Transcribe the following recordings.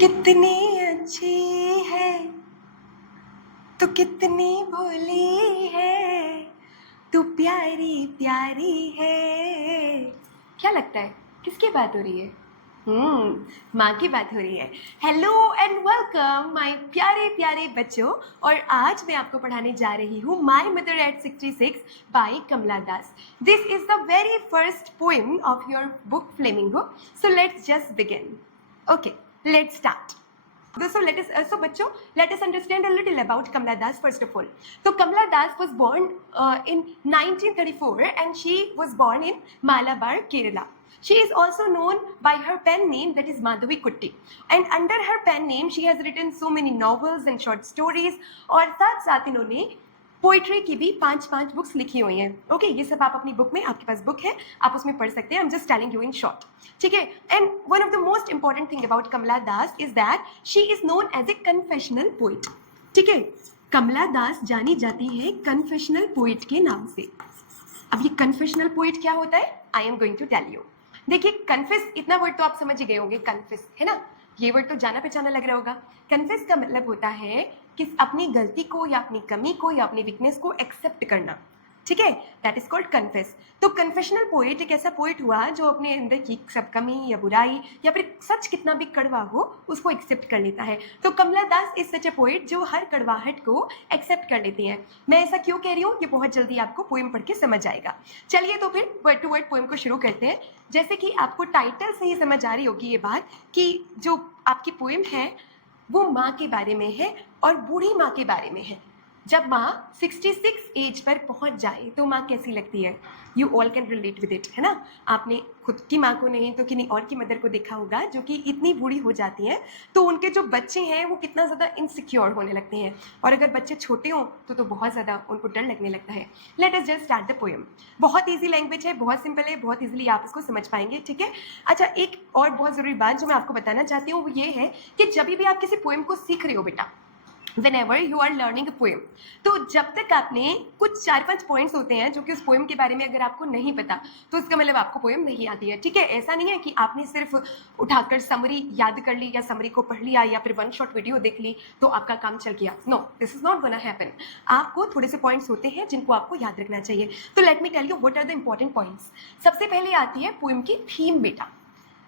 कितनी अच्छी है, तू कितनी भोली है, तू प्यारी प्यारी है। क्या लगता है किसकी बात हो रही है? माँ की बात हो रही है। हेलो एंड वेलकम माय प्यारे प्यारे बच्चों, और आज मैं आपको पढ़ाने जा रही हूँ my mother at 66 by Kamala Das. This is the very first poem of your book Flamingo. So let's just begin. Okay, let's start. So बच्चों, let us understand a little about Kamala Das first of all. So Kamala Das was born in 1934 and she was born in Malabar, Kerala. She is also known by her pen name, that is Madhavi Kutti. And under her pen name, she has written so many novels and short stories. और साथ साथ इन्होंने poetry की भी 5 books लिखी हुई हैं. Okay, ये सब आप अपनी बुक में, आपके पास बुक है, आप उसमें पढ़ सकते हैं. I am just telling you in short. ठीक है. And one of the most important thing about Kamala Das is that she is known as a confessional poet. ठीक है, कमला दास जानी जाती है कन्फेशनल पोइट के नाम से. अब ये कन्फेशनल पोइट क्या होता है, I am going to tell you. देखिए, कन्फेस, इतना वर्ड तो आप समझ ही गए होंगे. कन्फेस है ना, ये वर्ड तो जाना पहचाना लग रहा होगा. कन्फेस का मतलब होता है कि अपनी गलती को या अपनी कमी को या अपनी वीकनेस को एक्सेप्ट करना. ठीक है, दैट इज कॉल्ड कन्फेस. तो कन्फेशनल पोएट एक ऐसा पोएट हुआ जो अपने अंदर की सब कमी या बुराई या फिर सच कितना भी कड़वा हो उसको एक्सेप्ट कर लेता है. तो कमला Das is such A poet जो हर कड़वाहट को एक्सेप्ट कर लेती है. मैं ऐसा क्यों कह रही हूँ, ये बहुत जल्दी आपको पोएम पढ़ के समझ आएगा. चलिए तो फिर वर्ड टू वर्ड पोएम को शुरू करते हैं. जैसे कि आपको टाइटल से ही समझ आ रही होगी ये बात कि जो आपकी पोएम है वो माँ के बारे में है और बूढ़ी माँ के बारे में है. जब माँ 66 एज पर पहुँच जाए तो माँ कैसी लगती है, you all can relate with it, है ना. आपने खुद की माँ को नहीं तो किन्हीं और की मदर को देखा होगा जो कि इतनी बूढ़ी हो जाती हैं तो उनके जो बच्चे हैं वो कितना ज़्यादा इनसिक्योर होने लगते हैं, और अगर बच्चे छोटे हों तो बहुत ज़्यादा उनको डर लगने लगता है. Let us just start the poem. बहुत ईजी लैंग्वेज है, बहुत सिंपल है, बहुत ईजिली आप इसको समझ पाएंगे. ठीक है. अच्छा, एक और बहुत ज़रूरी बात जो मैं आपको बताना चाहती हूँ वो ये है कि जब भी आप किसी पोएम को सीख रहे हो बेटा, whenever you are learning a poem, तो जब तक आपने कुछ 4-5 पॉइंट्स होते हैं जो कि उस पोएम के बारे में अगर आपको नहीं पता तो इसका मतलब आपको पोएम नहीं आती है. ठीक है, ऐसा नहीं है कि आपने सिर्फ उठाकर समरी याद कर ली या समरी को पढ़ लिया या फिर वन शॉट वीडियो देख ली तो आपका काम चल गया. No, this is not gonna happen. आपको थोड़े से पॉइंट्स होते हैं जिनको आपको याद रखना चाहिए. तो let me tell you what are the important points. सबसे पहले आती है पोएम की थीम बेटा.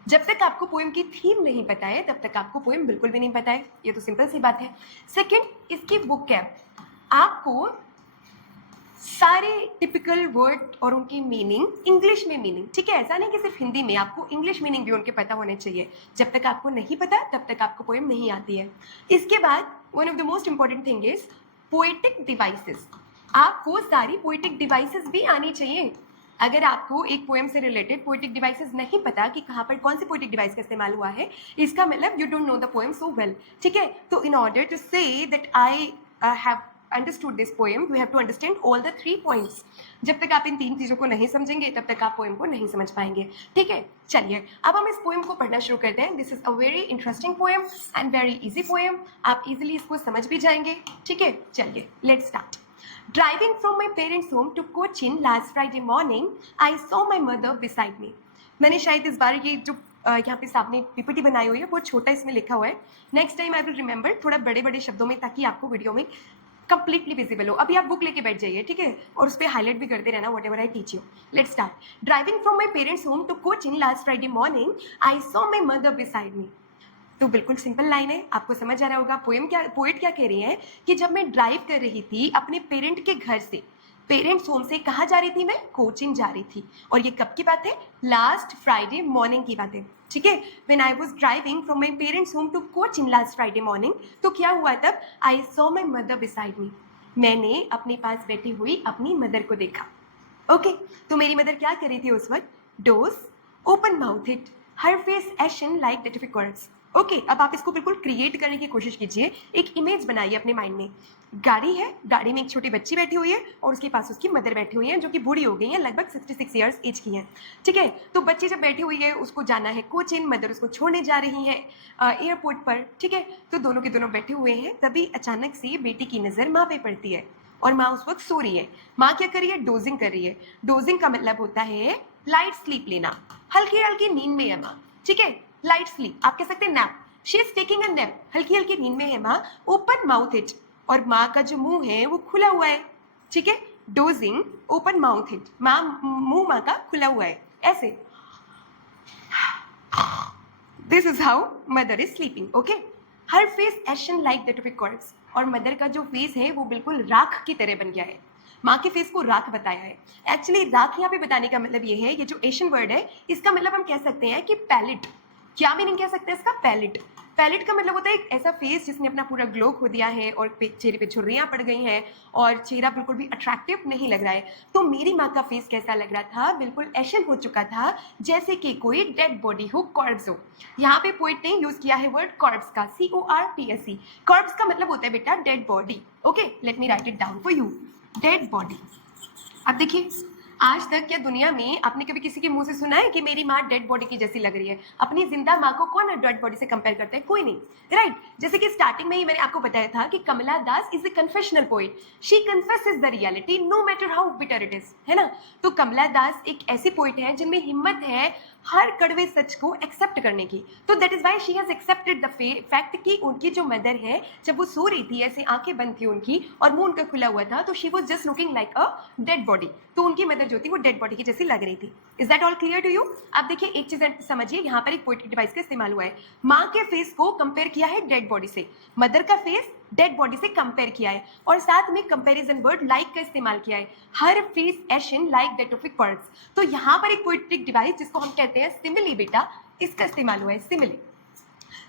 जब तक आपको पोएम की थीम नहीं पता है तब तक आपको पोएम बिल्कुल भी नहीं पता है, ये तो सिंपल सी बात है. सेकंड, इसकी बुक है. आपको सारे टिपिकल वर्ड और उनकी मीनिंग, इंग्लिश में मीनिंग, ठीक है, ऐसा नहीं कि सिर्फ हिंदी में, आपको इंग्लिश मीनिंग भी उनके पता होने चाहिए. जब तक आपको नहीं पता तब तक आपको पोएम नहीं आती है. इसके बाद one of the most important thing is poetic devices. आपको सारी पोएटिक डिवाइसेस भी आनी चाहिए. अगर आपको एक पोएम से रिलेटेड पोएटिक डिवाइसेस नहीं पता कि कहाँ पर कौन सी पोएटिक डिवाइस का इस्तेमाल हुआ है, इसका मतलब you don't know the poem so well. ठीक है. तो in order to say that I have understood this poem, you have to understand all the 3 points. जब तक आप इन 3 चीज़ों को नहीं समझेंगे तब तक आप पोएम को नहीं समझ पाएंगे. ठीक है. चलिए अब हम इस पोएम को पढ़ना शुरू करते हैं. This is a very interesting poem and very easy poem. आप इजिली इसको समझ भी जाएंगे. ठीक है. चलिए, let's start. Driving from my parents' home to Cochin last Friday morning, I saw my mother beside me. मैंने शायद इस बार ये जो यहाँ पे सामने पीपीटी बनाई हुई है बहुत छोटा इसमें लिखा हुआ है. Next time I will remember थोड़ा बड़े बड़े शब्दों में ताकि आपको वीडियो में कंप्लीटली विजिबल हो. अभी आप बुक लेके बैठ जाइए. ठीक है, और उस पर हाईलाइट भी करते रहना whatever I teach you. Let's start. Driving from my parents home to Cochin last Friday morning, I saw my mother beside me. तो बिल्कुल सिंपल लाइन है, आपको समझ आ रहा होगा पोएट क्या कह रही है कि जब मैं ड्राइव कर रही थी अपने पेरेंट के घर से, पेरेंट्स होम से कहाँ जा रही थी, मैं कोचिन जा रही थी. और ये कब की बात है, लास्ट फ्राइडे मॉर्निंग की बात है. ठीक है. When I was driving from my parents home to Cochin last Friday morning, तो क्या हुआ तब, I saw my mother beside me. मैंने अपने पास बैठी हुई अपनी मदर को देखा. ओके. तो मेरी मदर क्या कर रही थी उस वक्त, dozed open mouthed, her face ashen like the difficults. Okay. अब आप इसको बिल्कुल क्रिएट करने की कोशिश कीजिए. एक इमेज बनाइए अपने माइंड में. गाड़ी है, गाड़ी में एक छोटी बच्ची बैठी हुई है और उसके पास उसकी मदर बैठी हुई है जो कि बूढ़ी हो गई है, लगभग 66 ईयर्स एज की हैं. ठीक है. तो बच्ची जब बैठी हुई है, उसको जाना है कोचिन, मदर उसको छोड़ने जा रही है एयरपोर्ट पर. ठीक है. तो दोनों के दोनों बैठे हुए हैं. तभी अचानक से बेटी की नज़र माँ पे पड़ती है और माँ उस वक्त सो रही है. माँ क्या कर रही है, डोजिंग कर रही है. डोजिंग का मतलब होता है लाइट स्लीप लेना, हल्की हल्की नींद में है माँ. ठीक है. लाइट स्लीप, आप कह सकते हैं nap. She is taking a nap, हल्की हल्की नींद में है माँ. ओपन माउथ इट, और माँ का जो मुंह है वो खुला हुआ है. ठीक है, डोजिंग, ओपन माउथ इट, मुंह माँ का खुला हुआ है ऐसे. This is how mother is sleeping. Okay, her face ashen like that of a corps, और मदर का जो फेस है वो बिल्कुल राख की तरह बन गया है. माँ के फेस को राख बताया है. एक्चुअली राख यहाँ पे बताने का मतलब ये है, ये जो एशियन वर्ड है इसका मतलब हम कह सकते हैं कि पैलेट. क्या मीनिंग कह सकते हैं इसका? पैलेट. पैलेट का मतलब होता है एक ऐसा फेस जिसने अपना पूरा ग्लो खो दिया है और चेहरे पे झुर्रियाँ पड़ गई हैं और चेहरा बिल्कुल भी अट्रैक्टिव नहीं लग रहा है. तो मेरी माँ का फेस कैसा लग रहा था? बिल्कुल एशन हो चुका था, जैसे कि कोई डेड बॉडी हो, कॉर्प्स हो. यहाँ पे पोइट ने यूज किया है वर्ड कॉर्प्स का, CORPS. कॉर्प्स का मतलब होता है बेटा dead body. Okay, let me right it down for you. Dead body. अब देखिए, आज तक क्या दुनिया में आपने कभी किसी के मुंह से सुना है कि मेरी माँ डेड बॉडी की जैसी लग रही है? अपनी जिंदा माँ को कौन डेड बॉडी से कंपेयर करता है? कोई नहीं, राइट? जैसे कि स्टार्टिंग में ही मैंने आपको बताया था कि Kamala Das is a confessional poet. She confesses the reality no matter how bitter it is, है ना? तो कमला दास एक ऐसी पोएट है जिनमें हिम्मत है हर कड़वे सच को एक्सेप्ट करने की. तो that is why she has accepted the fact कि उनकी जो मदर है, जब वो सो रही थी, ऐसे आंखें बंद थी उनकी और मुंह उनका खुला हुआ था, तो she was just looking like a dead body. तो उनकी मदर जो थी वो डेड बॉडी की जैसी लग रही थी. Is that all clear to you? अब देखिए एक चीज समझिए, यहाँ पर एक पोएटिक डिवाइस का इस्तेमाल हुआ है. माँ के फेस को कंपेयर किया है डेड बॉडी से, मदर का फेस डेड बॉडी से कंपेयर किया है, और साथ में कंपैरिजन वर्ड लाइक का इस्तेमाल किया है. Her face ashen like that of a corpse. तो यहाँ पर एक पोएटिक डिवाइस जिसको हम कहते हैं सिमिली बेटा, इसका इस्तेमाल हुआ है. सिमिली.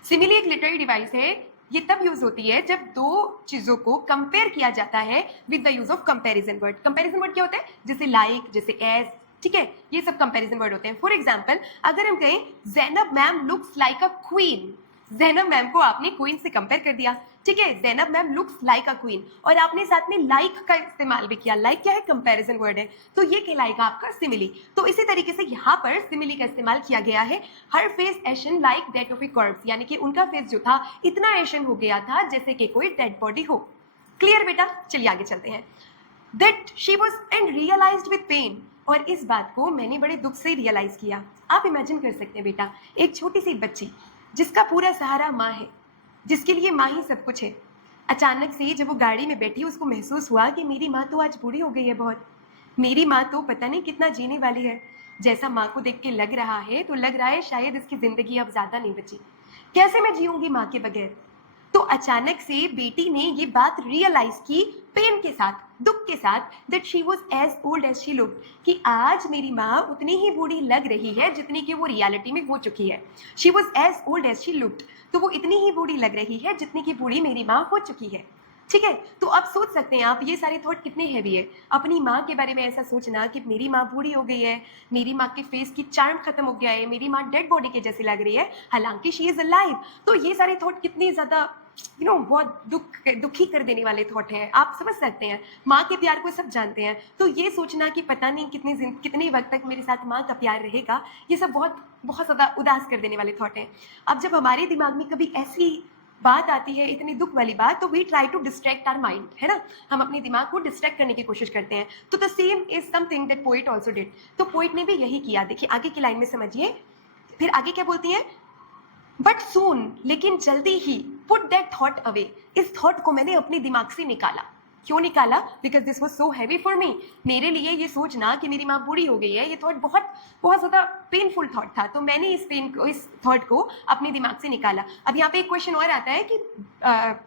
सिमिली एक लिटरेरी डिवाइस है. ये तब यूज होती है जब दो चीजों को कंपेयर किया जाता है with the use of comparison word. Comparison word क्या होता है? जैसे लाइक, जैसे एज, ठीक है, ये सब कंपैरिजन वर्ड होते हैं. फॉर एग्जांपल, अगर हम कहें Zainab ma'am looks like a queen, Zainab ma'am को आपने क्वीन से कंपेयर कर दिया, ठीक है, Zainab ma'am looks like a queen, और आपने साथ में लाइक का इस्तेमाल भी किया. लाइक क्या है? कंपैरिजन वर्ड है. तो ये कहलाएगा आपका सिमिली. तो इसी तरीके से यहाँ पर सिमिली का इस्तेमाल किया गया है. Her face ashen like that of a corpse, यानी कि उनका फेस जो था इतना एशन हो गया था जैसे कि कोई डेड बॉडी हो. क्लियर बेटा? चलिए आगे चलते हैं. That she was and realized with pain, और इस बात को मैंने बड़े दुख से रियलाइज किया. आप इमेजिन कर सकते हैं बेटा, एक छोटी सी बच्ची जिसका पूरा सहारा माँ है, जिसके लिए माँ ही सब कुछ है, अचानक से जब वो गाड़ी में बैठी उसको महसूस हुआ कि मेरी माँ तो आज बूढ़ी हो गई है बहुत, मेरी माँ तो पता नहीं कितना जीने वाली है. जैसा माँ को देख के लग रहा है, तो लग रहा है शायद इसकी जिंदगी अब ज्यादा नहीं बची. कैसे मैं जीऊंगी माँ के बगैर? तो अचानक से बेटी ने ये बात रियलाइज की, पेन के साथ, दुख के साथ, that she was as old as she looked, कि आज मेरी माँ उतनी ही बूढ़ी लग रही है जितनी कि वो रियलिटी में हो चुकी है. She was as old as she looked, तो वो इतनी ही बूढ़ी लग रही है जितनी की बूढ़ी मेरी माँ हो चुकी है. ठीक है, तो अब सोच सकते हैं आप ये सारे थॉट कितने हैवी है. अपनी माँ के बारे में ऐसा सोचना कि मेरी माँ बूढ़ी हो गई है, मेरी माँ के फेस की चार्म खत्म हो गया है, मेरी माँ डेड बॉडी के जैसी लग रही है, हालांकि शी इज अलाइव. तो ये सारे थॉट कितने ज़्यादा बहुत दुखी कर देने वाले थॉट हैं. आप समझ सकते हैं, माँ के प्यार को सब जानते हैं, तो ये सोचना कि पता नहीं कितने वक्त तक मेरे साथ माँ का प्यार रहेगा, ये सब बहुत बहुत ज़्यादा उदास कर देने वाले थॉट हैं. अब जब हमारे दिमाग में कभी ऐसी बात आती है, इतनी दुख वाली बात, तो we try to distract our mind, है ना? हम अपने दिमाग को डिस्ट्रैक्ट करने की कोशिश करते हैं. तो the same is something that poet also did. तो पोएट ने भी यही किया. देखिए आगे की लाइन में समझिए, फिर आगे क्या बोलती है? बट सून, लेकिन जल्दी ही, पुट दैट थॉट अवे, इस थॉट को मैंने अपने दिमाग से निकाला. क्यों निकाला? Because this was so heavy for me. मेरे लिए ये सोचना कि मेरी माँ बूढ़ी हो गई है, ये थॉट बहुत बहुत ज़्यादा पेनफुल थॉट था. तो मैंने इस थॉट को अपने दिमाग से निकाला. अब यहाँ पे एक क्वेश्चन और आता है कि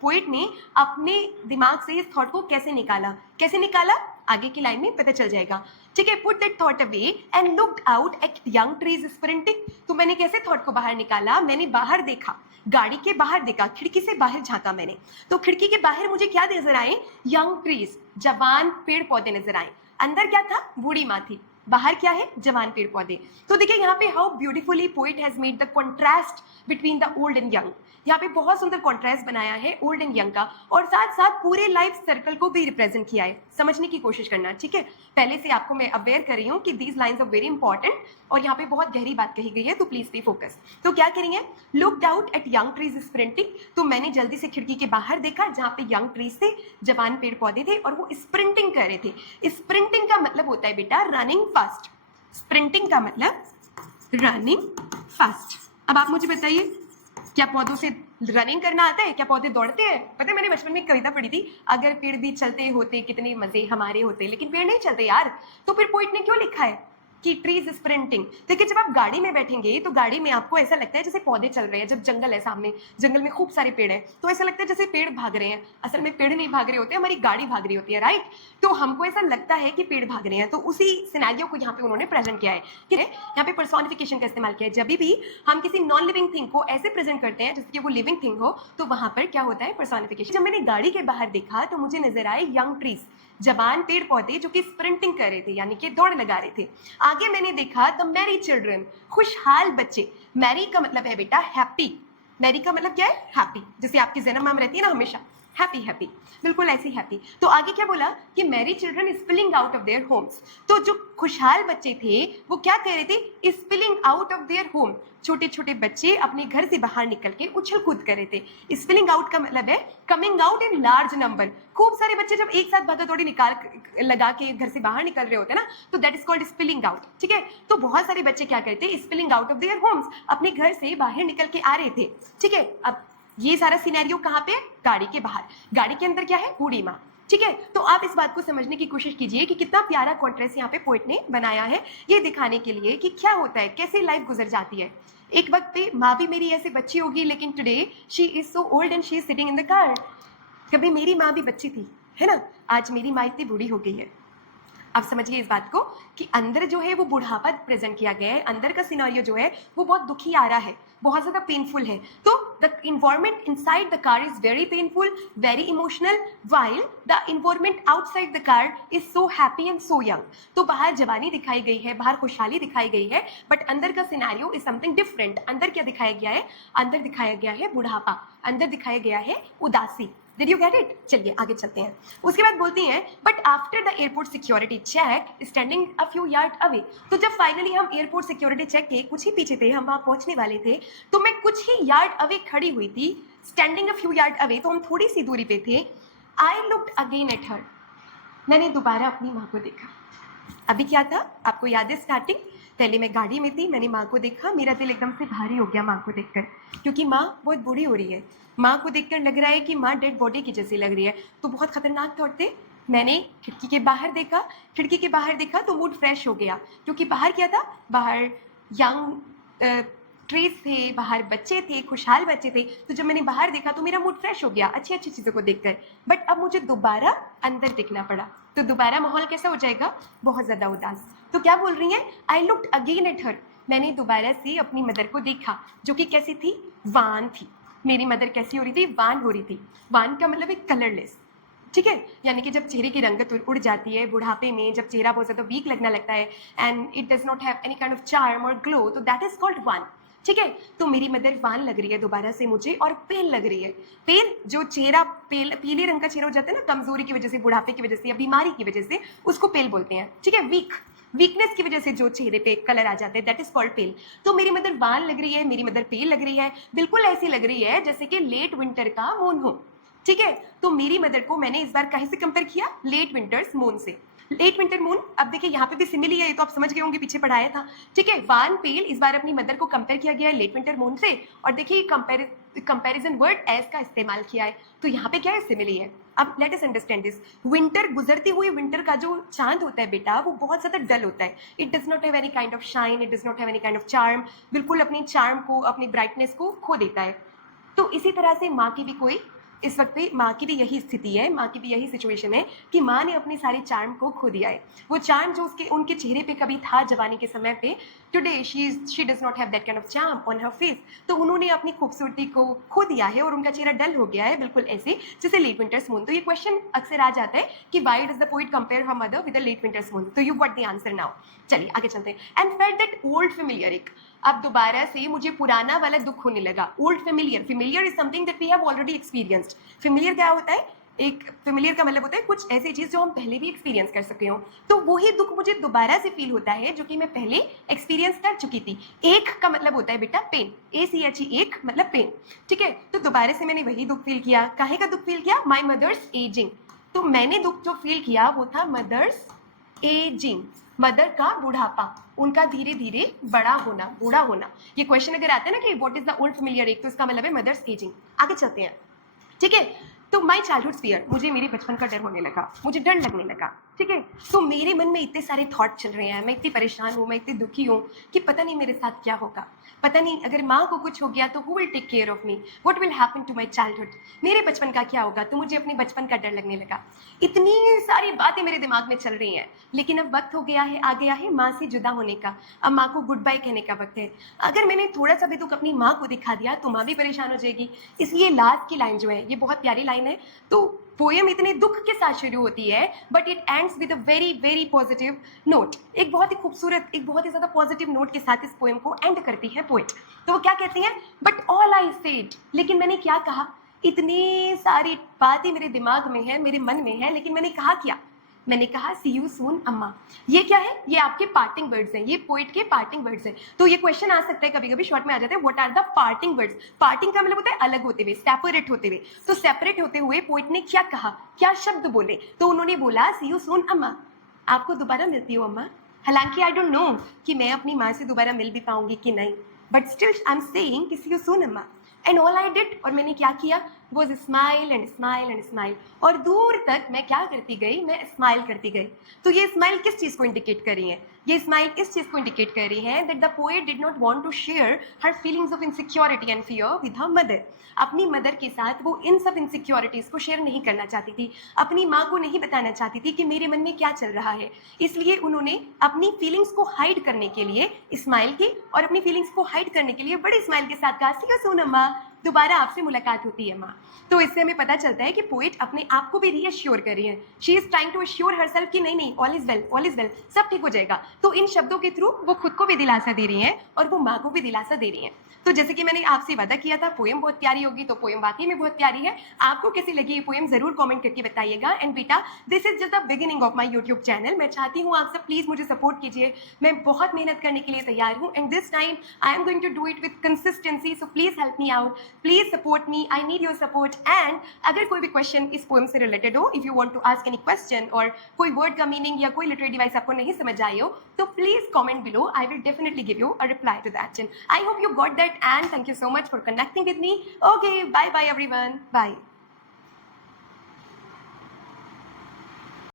पोएट ने अपने दिमाग से इस थॉट को कैसे निकाला. कैसे निकाला आगे की लाइन में पता चल जाएगा. ठीक है, put that thought away and looked out at young trees sprinting. तो मैंने कैसे थॉट को बाहर निकाला? मैंने बाहर देखा, गाड़ी के बाहर देखा, खिड़की से बाहर झांका मैंने. तो खिड़की के बाहर मुझे क्या नजर आए? यंग ट्रीज, जवान पेड़ पौधे नजर आए. अंदर क्या था? बूढ़ी माँ थी. बाहर क्या है? जवान पेड़ पौधे. तो देखिए यहाँ पे how beautifully poet has made the contrast between the old and young. यहाँ पे बहुत सुंदर कॉन्ट्रास्ट बनाया है ओल्ड एंड यंग का, और साथ साथ पूरे लाइफ सर्कल को भी रिप्रेजेंट किया है. समझने की कोशिश करना, ठीक है? पहले से आपको मैं अवेयर कर रही हूँ कि these lines are very important, और यहाँ पे बहुत गहरी बात कही गई है, तो प्लीज स्टे फोकस. तो क्या करेंगे? Looked out at young trees sprinting. तो मैंने जल्दी से खिड़की के बाहर देखा जहाँ पे यंग ट्रीज थे, जवान पेड़ पौधे थे, और वो स्प्रिंटिंग कर रहे थे. स्प्रिंटिंग का मतलब होता है बेटा रनिंग फास्ट. स्प्रिंटिंग का मतलब रनिंग फास्ट. अब आप मुझे बताइए क्या पौधों से रनिंग करना आता है? क्या पौधे दौड़ते हैं? पता है मैंने बचपन में एक कविता पढ़ी थी, अगर पेड़ भी चलते होते कितने मजे हमारे होते, लेकिन पेड़ नहीं चलते यार। तो फिर पोइट ने क्यों लिखा है कि ट्रीज स्प्रिंटिंग? देखिए जब आप गाड़ी में बैठेंगे तो गाड़ी में आपको ऐसा लगता है जैसे पौधे चल रहे हैं। जब जंगल है सामने, जंगल में खूब सारे पेड़ हैं, तो ऐसा लगता है जैसे पेड़ भाग रहे हैं। असल में पेड़ नहीं भाग रहे होते, हमारी गाड़ी भाग रही होती है, राइट? तो हमको ऐसा लगता है कि पेड़ भाग रहे हैं। तो उसी सिनेरियो को यहाँ पे उन्होंने प्रेजेंट किया है कि यहाँ पे पर्सोनिफिकेशन का इस्तेमाल किया है। जब भी हम किसी नॉन लिविंग थिंग को ऐसे प्रेजेंट करते हैं जैसे कि वो लिविंग थिंग हो, तो वहां पर क्या होता है? पर्सोनिफिकेशन। जब मैंने गाड़ी के बाहर देखा तो मुझे नजर आए यंग ट्रीज, जवान पेड़ पौधे जो कि स्प्रिंटिंग कर रहे थे, यानी कि दौड़ लगा रहे थे। आगे मैंने देखा द मैरी चिल्ड्रन, खुशहाल बच्चे। मैरी का मतलब है बेटा हैप्पी। मैरी का मतलब क्या है? हैप्पी। जैसे आपकी जन्म माम रहती है ना हमेशा, हैप्पी हैप्पी, बिल्कुल ऐसी हैप्पी। तो आगे क्या बोला कि Mary children spilling out of their homes. तो जो खुशहाल बच्चे थे वो क्या कह रहे थे? Spilling out of their home. छोटे छोटे बच्चे अपने घर से बाहर निकल के उछल कूद कर रहे थे। स्पिलिंग आउट का मतलब है coming out in large number. खूब सारे बच्चे जब एक साथ भागा दौड़ी निकाल लगा के घर से बाहर निकल रहे होते हैं ना, तो that is called spilling out. ठीक है, तो बहुत सारे बच्चे क्या करते? Spilling out of their homes, अपने घर से बाहर निकल के आ रहे थे। ठीक है, अब ये सारा सिनेरियो कहाँ पे? गाड़ी के बाहर। गाड़ी के अंदर क्या है? बूढ़ी माँ। ठीक है, तो आप इस बात को समझने की कोशिश कीजिए कि कितना प्यारा कॉन्ट्रास्ट यहाँ पे पोएट ने बनाया है, ये दिखाने के लिए कि क्या होता है, कैसे लाइफ गुजर जाती है। एक वक्त पे माँ भी मेरी ऐसे बच्ची होगी, लेकिन today she is so old and she is sitting in the car. कभी मेरी माँ भी बच्ची थी, है ना? आज मेरी माँ इतनी बूढ़ी हो गई है। अब समझिए इस बात को कि अंदर जो है वो बुढ़ापा प्रेजेंट किया गया है, अंदर का सिनेरियो जो है वो बहुत दुखी आ रहा है, बहुत ज्यादा पेनफुल है। तो the environment inside the car is very painful, very emotional, while the environment outside the car is so happy and so young. तो बाहर जवानी दिखाई गई है, बाहर खुशहाली दिखाई गई है, बट अंदर का सिनेरियो इज समथिंग डिफरेंट। अंदर क्या दिखाया गया है? अंदर दिखाया गया है बुढ़ापा, अंदर दिखाया गया है उदासी। Did you get it? चलिए आगे चलते हैं। उसके बाद बोलती हैं but after the airport security check standing a few yard away. तो जब फाइनली हम एयरपोर्ट सिक्योरिटी चेक के कुछ ही पीछे थे, हम वहां पहुंचने वाले थे, तो मैं कुछ ही यार्ड अवे खड़ी हुई थी। Standing a few yard away, तो हम थोड़ी सी दूरी पे थे। I looked again at her, मैंने दोबारा अपनी माँ को देखा। अभी क्या था आपको याद है? स्टार्टिंग पहले मैं गाड़ी में थी, मैंने माँ को देखा, मेरा दिल एकदम से भारी हो गया माँ को देखकर, क्योंकि माँ बहुत बूढ़ी हो रही है। माँ को देखकर लग रहा है कि माँ डेड बॉडी की जैसी लग रही है, तो बहुत खतरनाक थॉट थे। मैंने खिड़की के बाहर देखा, खिड़की के बाहर देखा तो मूड फ्रेश हो गया, क्योंकि बाहर क्या था? बाहर यंग ट्रीज थे, बाहर बच्चे थे, खुशहाल बच्चे थे। तो जब मैंने बाहर देखा तो मेरा मूड फ्रेश हो गया अच्छी अच्छी चीज़ों को देखकर। बट अब मुझे दोबारा अंदर देखना पड़ा, तो दोबारा माहौल कैसा हो जाएगा? बहुत ज़्यादा उदास। तो क्या बोल रही हैं? I looked again at her, मैंने दोबारा से अपनी मदर को देखा, जो कि कैसी थी? वान थी। मेरी मदर कैसी हो रही थी? वान हो रही थी। वान का मतलब एक कलरलेस। ठीक है, यानी कि जब चेहरे की रंगत उड़ जाती है बुढ़ापे में, जब चेहरा बहुत ज़्यादा वीक लगने लगता है and it does not have any kind of charm और ग्लो, तो दैट इज कॉल्ड वान। ठीक है, तो मेरी मदर वान लग रही है दोबारा से मुझे, और पेल लग रही है। पेल, जो चेहरा पीले रंग का चेहरा हो जाता है ना, कमजोरी की वजह से, बुढ़ापे की वजह से या बीमारी की वजह से, उसको पेल बोलते हैं। ठीक है, वीकनेस की वजह से जो चेहरे पे कलर आ जाते हैं, दैट इज कॉल्ड पेल। तो मेरी मदर वान लग रही है, मेरी मदर पेल लग रही है, बिल्कुल ऐसी लग रही है जैसे कि लेट विंटर का मून हो। ठीक है, तो मेरी मदर को मैंने इस बार कहीं से कंपेयर किया? लेट विंटर्स मून से। लेट विंटर मून, अब देखिए यहाँ पे भी सिमिली है, ये तो आप समझ गए होंगे, पीछे पढ़ाया था। ठीक है, वान पेल, इस बार अपनी मदर को कंपेयर किया गया है लेट विंटर मून से, और देखिए कंपैरिजन वर्ड एज का इस्तेमाल किया है, तो यहाँ पे क्या है? सिमिली है। अब let us understand this. Winter, गुजरती हुई विंटर का जो चांद होता है बेटा, वो बहुत ज्यादा डल होता है। It does not have any kind of shine, it does not have any kind of charm, बिल्कुल अपनी चार्म को, अपनी ब्राइटनेस को खो देता है। तो इसी तरह से माँ की भी कोई, इस वक्त पे माँ की भी यही स्थिति है, माँ की भी यही सिचुएशन है कि माँ ने अपने सारे चार्म को खो दिया है। वो चार्म जो उनके चेहरे पे कभी था जवानी के समय पे, today she does not have that kind of charm on her face. तो उन्होंने अपनी खूबसूरती को खो दिया है और उनका चेहरा डल हो गया है, बिल्कुल ऐसे जैसे लेट विंटर्स मून। तो ये क्वेश्चन अक्सर आ जाता है कि why does the poet compare her mother with the late winter's moon. So you got the answer now. चलिए आगे चलते हैं। And felt that old familiar, एक अब दोबारा से मुझे पुराना वाला दुख होने लगा। Old familiar, familiar is something that we have already experienced. Familiar क्या होता है? एक फेमिलियर का मतलब होता है कुछ ऐसी चीज जो हम पहले भी एक्सपीरियंस कर सके हो। तो वही दुख मुझे दोबारा से फील होता है जो कि मैं पहले एक्सपीरियंस कर चुकी थी। एक का मतलब होता है बेटा पेन, ACHE, एक मतलब पेन। ठीक है, तो दोबारा से मैंने वही दुख फील किया। काहे का दुख फील किया? My mother's ageing. तो मैंने दुख जो फील किया वो था मदर्स एजिंग। मदर का बुढ़ापा, उनका धीरे धीरे बड़ा होना, बूढ़ा होना। ये क्वेश्चन अगर आता है ना कि what is the old familiar ache, तो इसका मतलब है मदर्स एजिंग। आगे चलते हैं, ठीक है। तो माई चाइल्डहुड फियर, मुझे मेरे बचपन का डर होने लगा, मुझे डर लगने लगा, ठीक है। तो मेरे मन में इतने सारे थॉट चल रहे हैं, मैं इतनी परेशान हूँ, मैं इतनी दुखी हूँ कि पता नहीं मेरे साथ क्या होगा, पता नहीं अगर माँ को कुछ हो गया तो who will take care of me, what will happen to my childhood, मेरे बचपन का क्या होगा। तो मुझे अपने बचपन का डर लगने लगा। इतनी सारी बातें मेरे दिमाग में चल रही हैं, लेकिन अब वक्त हो गया है, आ गया है माँ से जुदा होने का। अब माँ को गुड बाय कहने का वक्त है। अगर मैंने थोड़ा सा भी दुख अपनी माँ को दिखा दिया तो माँ भी परेशान हो जाएगी। इसलिए लास्ट की लाइन जो है ये बहुत प्यारी लाइन है। तो पोएम इतने दुख के साथ शुरू होती है, but it ends with a very very positive note. एक बहुत ही खूबसूरत, एक बहुत ही ज्यादा पॉजिटिव नोट के साथ इस पोएम को एंड करती है पोएट। तो वो क्या कहती हैं, बट ऑल आई सेड, लेकिन मैंने क्या कहा। इतनी सारी बातें मेरे दिमाग में है, मेरे मन में है, लेकिन मैंने कहा क्या, मैंने कहा सी यू सून अम्मा। ये क्या है, ये आपके पार्टिंग वर्ड्स हैं, ये पोइट के पार्टिंग वर्ड्स हैं। तो ये क्वेश्चन आ सकता है कभी कभी, शॉर्ट में आ जाता है, what are the parting words. Parting का मतलब होता है अलग होते हुए, सेपरेट होते हुए। तो सेपरेट होते हुए पोइट ने क्या कहा, क्या शब्द बोले, तो उन्होंने बोला सी यू सून अम्मा, आपको दोबारा मिलती हो अम्मा। हालांकि आई डोंट नो कि मैं अपनी माँ से दोबारा मिल भी पाऊंगी कि नहीं, but still I am saying कि सी यू सून अम्मा। एंड ऑल आई डिड, और मैंने क्या किया, was smile and smile and smile. और दूर तक मैं क्या करती गई, मैं स्माइल करती गई। तो ये स्माइल किस चीज़ को इंडिकेट कर रही है, ये स्माइल इस चीज़ को इंडिकेट कर रही है that the poet did not want to share her feelings of insecurity and fear with her mother. अपनी मदर के साथ वो इन सब इनसिक्योरिटीज़ को शेयर नहीं करना चाहती थी, अपनी माँ को नहीं बताना चाहती थी कि मेरे मन में क्या चल रहा है। इसलिए उन्होंने अपनी फीलिंग्स को हाइड करने के लिए स्माइल की, और अपनी फीलिंग्स को हाइड करने के लिए बड़ी स्माइल के साथ कहा, सी यू सून अम्मा, दोबारा आपसे मुलाकात होती है माँ। तो इससे हमें पता चलता है कि पोएट अपने आप को भी रीअश्योर कर रही है। She is trying to assure herself कि नहीं नहीं, all is well, all is well, सब ठीक हो जाएगा। तो इन शब्दों के थ्रू वो खुद को भी दिलासा दे रही हैं और वो माँ को भी दिलासा दे रही हैं। तो जैसे कि मैंने आपसे वादा किया था पोएम बहुत प्यारी होगी, तो पोएम वाकई में बहुत प्यारी है। आपको कैसी लगी ये पोएम जरूर कमेंट करके बताइएगा। एंड बेटा, this is just the beginning of my YouTube channel. मैं चाहती हूँ आप सब प्लीज मुझे सपोर्ट कीजिए, मैं बहुत मेहनत करने के लिए तैयार हूँ। And this time I am going to do it with consistency, so please help me out, please support me, I need your support. And अगर कोई भी क्वेश्चन इस पोएम से रिलेटेड हो, if you want to ask any question, और कोई word का मीनिंग या कोई लिटरेरी डिवाइस आपको नहीं समझ आई हो, तो please comment below, I will definitely give you a reply to that. And I hope you got that, and thank you so much for connecting with me. Okay, bye bye everyone, bye.